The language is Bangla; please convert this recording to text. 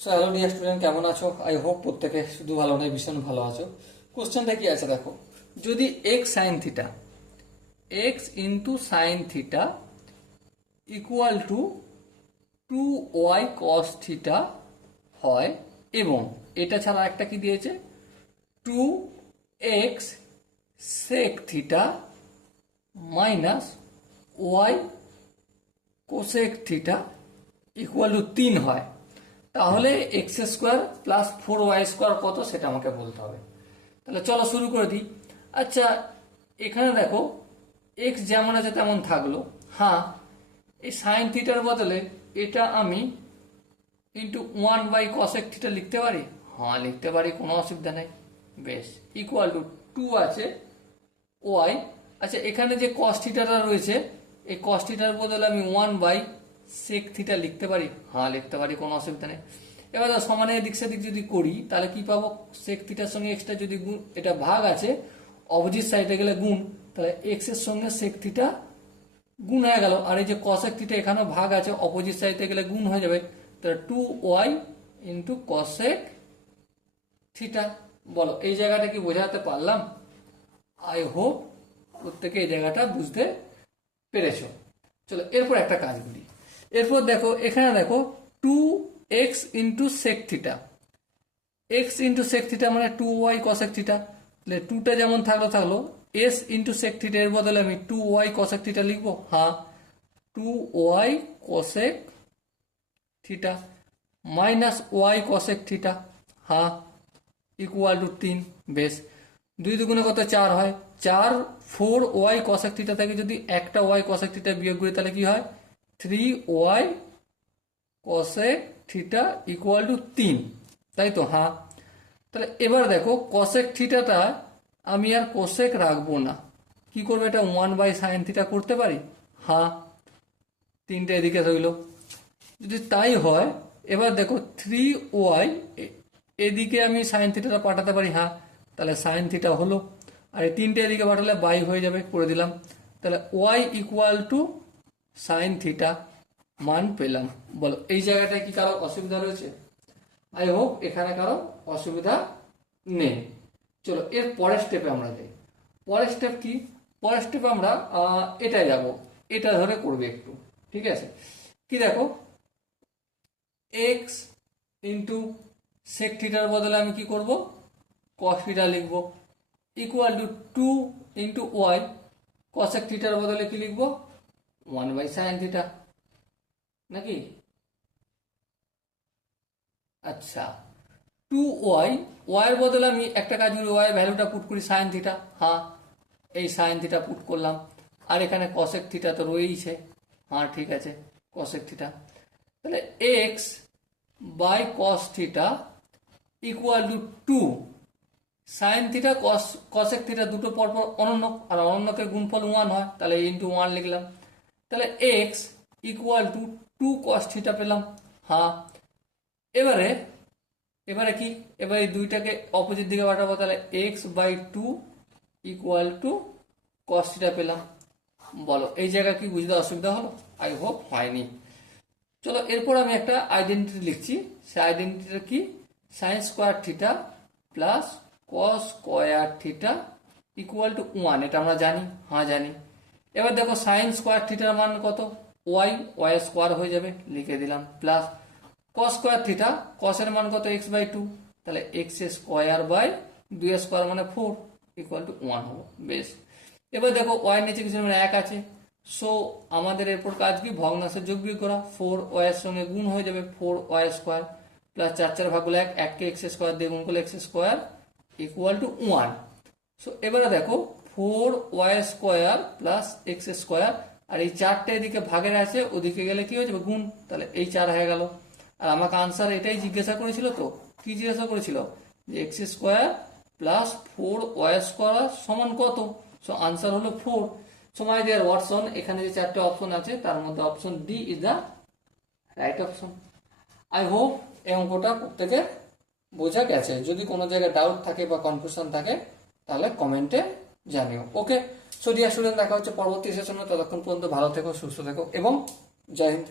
সো হ্যালো ডিয়ার স্টুডেন্ট, কেমন আছো? আই হোপ প্রত্যেকে শুধু ভালো নয়, ভীষণ ভালো আছো। কোশ্চেনটা কি আছে দেখো, যদি x sine theta, x into sine theta equal to 2y cos theta হয়, এবং এটা ছাড়া একটা কি দিয়েছে, 2x sec theta minus y cosec theta equal to 3 হয়, তাহলে x square plus 4y square কত সেটা আমাকে বলতে হবে। তাহলে চলো শুরু করে দিই। আচ্ছা, এখানে দেখো এক্স যেমন আছে তেমন থাকলো। হ্যাঁ, এই সাইন থিটার বদলে এটা আমি ইন্টু 1/কসেক থিটা লিখতে পারি। হ্যাঁ লিখতে পারি, কোনো অসুবিধা নেই। বেশ, ইকুয়াল টু 2 আছে ওয়াই। আচ্ছা, এখানে যে কস থিটাটা রয়েছে, এই কস থিটার বদলে আমি 1/সেক থিটা লিখতে পারি। হ্যাঁ লিখতে পারি, কোনো অসুবিধা নেই। এবার সমানে এদিক সেদিক যদি করি তাহলে কি পাবো, সেক থিটার সঙ্গে এক্সটা যদি গুণ, এটা ভাগ আছে, অপোজিট সাইডে গেলে গুণ, তাহলে এক্স এর সঙ্গে সেক থিটা গুণ হয়ে গেল। আর এই যে কসেক থিটা এখানেও ভাগ আছে, অপোজিট সাইডে গেলে গুণ হয়ে যাবে, তাহলে 2y ইন্টু কসেক থিটা। বলো এই জায়গাটা কি বোঝাতে পারলাম? আই হোপ প্রত্যেকে এই জায়গাটা বুঝতে পেরেছো। চলো এরপর একটা কাজ করি। এরপর দেখো এখানে দেখো 2x into sec theta, x into sec theta মানে 2y কসেক থিটা। তাহলে 2টা যেমন থাকলো থাকলো, s ইন্টু সেক থিটা এর বদলে আমি 2y কসেক থিটা লিখবো। হ্যাঁ, 2y cosec theta minus y cosec theta, হ্যাঁ, ইকুয়াল টু 3। বেশ, 2 দুগুণে কত 4 হয়, 4 4y কসেক থিটা থেকে যদি একটা y কসেক থিটা বিয়োগ করি তাহলে কি হয়, 3y cosec theta equal to 3, তাই তো? হ্যাঁ, তাহলে এবার দেখো কসেক থিটাটা আমি আর কোসেক রাখবো না, কি করবো, এটা 1/সাইন থিটা করতে পারি। হ্যাঁ, 3টে এদিকে রইল। যদি তাই হয়, এবার দেখো 3y এদিকে আমি সাইন থিটাটা পাঠাতে পারি। হ্যাঁ, তাহলে সাইন থিটা হলো, আর এই 3টে এদিকে পাঠালে বাই হয়ে যাবে, করে দিলাম। তাহলে y equal to sine theta মান পেলাম। বলো এই জায়গাটায় কি কারো অসুবিধা রয়েছে? আই হোপ এখানে কারো অসুবিধা নেই। চলো এর পরের স্টেপে আমরা যাই। পরের স্টেপ কি? পরের স্টেপে আমরা এটাই যাব, এটা ধরে করবে একটু, ঠিক আছে? কি দেখো, এক্স ইন্টু সেক থিটার বদলে আমি কি করব, কস থিটা লিখব, equal to 2 into y cosec থিটার বদলে কি লিখব, 1/সাইন থিটা, নাকি? আচ্ছা, 2y, ওয়াই এর বদলে আমি একটা কাজ করি, ওয়াই ভ্যালুটা পুট করি সাইন থিটা। হ্যাঁ, এই সাইন থিটা পুট করলাম, আর এখানে কসেক থিটা তো রয়েইছে। হ্যাঁ ঠিক আছে, কসেক থিটা। তাহলে x by cos theta equal to 2 sine theta cosec theta, দুটো পরপর অনন্য, আর অনন্যকে গুণফল 1 হয়, তাহলে ইন্টু 1 লিখলাম। তাহলে x equal to 2 cos theta পেলাম। হ্যাঁ, এবারে এবারে কি, এবারে এই দুইটাকে অপোজিট দিকে পাঠাবো, তাহলে x/2 equal to cos theta পেলাম। বলো এই জায়গায় কি বুঝতে অসুবিধা হলো? আই হোপ হয়নি। চলো এরপর আমি একটা আইডেন্টিটি লিখছি। সেই আইডেন্টিটিটা কি, sine square theta plus cos square theta equal to 1, এটা আমরা জানি। হ্যাঁ জানি। এবার দেখো সাইন স্কোয়ার থিটার মান কত, ওয়াই, ওয়াই স্কোয়ার হয়ে যাবে, লিখে দিলাম, প্লাস কস স্কোয়ার থিটা, কসের মান কত, x/2, তাহলে এক্স স্কোয়ার বাই 2 স্কোয়ার মানে 4 ইকুয়াল টু 1 হলো। বেশ, এবার দেখো ওয়াই নিচে কিছু মানে 1 আছে, সো আমাদের এরপর কাজ কি, ভগ্নাংশের যোগ বিয়োগ করা। 4y এর সঙ্গে গুণ হয়ে যাবে, 4y স্কোয়ার প্লাস 4 ভাগ হলো 1, 1কে এক্স স্কোয়ার দিয়ে গুণ করলে x square equal to 1। So এবারে দেখো 4y square plus x square, আর এই 4টে এদিকে ভাগের আছে, ওদিকে গেলে কি হয়ে যাবে, গুণ, তাহলে এই 4 হয়ে গেল। আর আমাকে আনসার এটাই জিজ্ঞাসা করেছিল, তো কি জিজ্ঞাসা করেছিল, যে x square plus 4y square সমান কত? সো আনসার হলো 4। সো মাই ডিয়ার ওয়াটসন, এখানে যে 4টে অপশন আছে তার মধ্যে option D is the right option. I hope এই অঙ্কটা প্রত্যেকের বোঝা গেছে। যদি কোনো জায়গায় ডাউট থাকে বা কনফিউশন থাকে তাহলে কমেন্টে জানিও। ওকে, সো ডিয়ার স্টুডেন্ট, দেখা হচ্ছে পরবর্তী সেশনে। ততক্ষণ পর্যন্ত ভালো থেকো, সুস্থ থেকো এবং জয় হিন্দ।